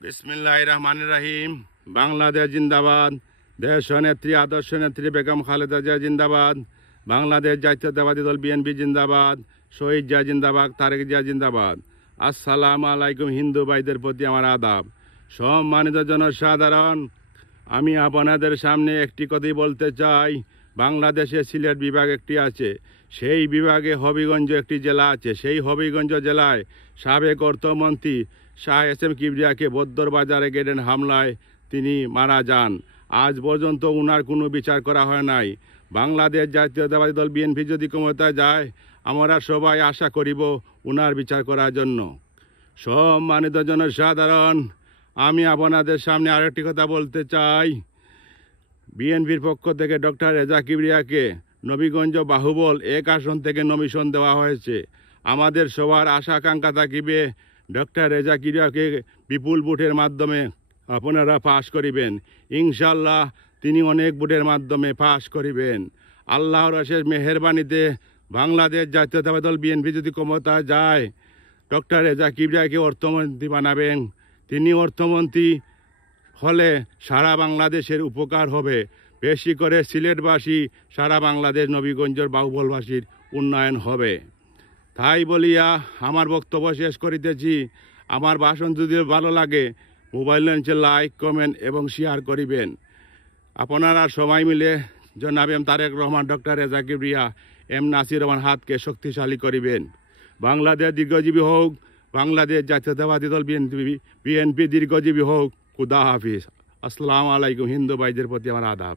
বিসমিল্লাহির রহমানির রহিম। বাংলাদেশ জিন্দাবাদ। দেশ নেত্রী আদর্শ নেত্রী বেগম খালেদা জিয়া জিন্দাবাদ। বাংলাদেশ জাতীয়তাবাদী দল বিএনপি জিন্দাবাদ। শহীদ জিয়া জিন্দাবাদ, তারেক জিয়া জিন্দাবাদ। আসসালামু আলাইকুম। হিন্দু ভাইদের প্রতি আমার আদাব। সম্মানিত জনসাধারণ, আমি আপনাদের সামনে একটি কথাই বলতে চাই। বাংলাদেশে সিলেট বিভাগ একটি আছে, সেই বিভাগে হবিগঞ্জ একটি জেলা আছে। সেই হবিগঞ্জ জেলায় সাবেক অর্থমন্ত্রী শাহ এস এম কিবরিয়াকে বদ্দর বাজারে গেটেন হামলায় তিনি মারা যান। আজ পর্যন্ত উনার কোনো বিচার করা হয় নাই। বাংলাদেশ জাতীয়তাবাদী দল বিএনপি যদি ক্ষমতায় যায়, আমরা সবাই আশা করিব উনার বিচার করার জন্য। সম্মানিত জনসাধারণ, আমি আপনাদের সামনে আরেকটি কথা বলতে চাই। বিএনপির পক্ষ থেকে ডক্টর রেজা কিবরিয়াকে নবীগঞ্জ বাহুবল 1 আসন থেকে নমিশন দেওয়া হয়েছে। আমাদের সবার আশা আকাঙ্ক্ষা থাকিবে ডক্টর রেজা কিবরিয়াকে বিপুল ভোটের মাধ্যমে আপনারা পাশ করিবেন। ইনশাল্লাহ তিনি অনেক ভোটের মাধ্যমে পাশ করিবেন। আল্লাহর অশেষ মেহেরবানিতে বাংলাদেশ জাতীয়তাবাদী দল বিএনপি যদি ক্ষমতা যায়, ডক্টর রেজা কিবরিয়াকে অর্থমন্ত্রী বানাবেন। তিনি অর্থমন্ত্রী হলে সারা বাংলাদেশের উপকার হবে। বেশি করে সিলেটবাসী, সারা বাংলাদেশ নবীগঞ্জের বাহুবলবাসীর উন্নয়ন হবে। তাই বলিয়া আমার বক্তব্য শেষ করিতেছি। আমার ভাষণ যদি ভালো লাগে, মোবাইল লঞ্চে লাইক, কমেন্ট এবং শেয়ার করিবেন। আপনারা সবাই মিলে জনাব M Tarique Rahman, doctor Reza Kibria, M Nasir Rahman হাতকে শক্তিশালী করিবেন। বাংলাদেশ দীর্ঘজীবী হোক। বাংলাদেশ জাতীয়তাবাদী দল বিএনপি দীর্ঘজীবী হোক। খুদা হাফিজ। আসসালামু আলাইকুম। হিন্দু ভাইদের প্রতি আমার আদাব।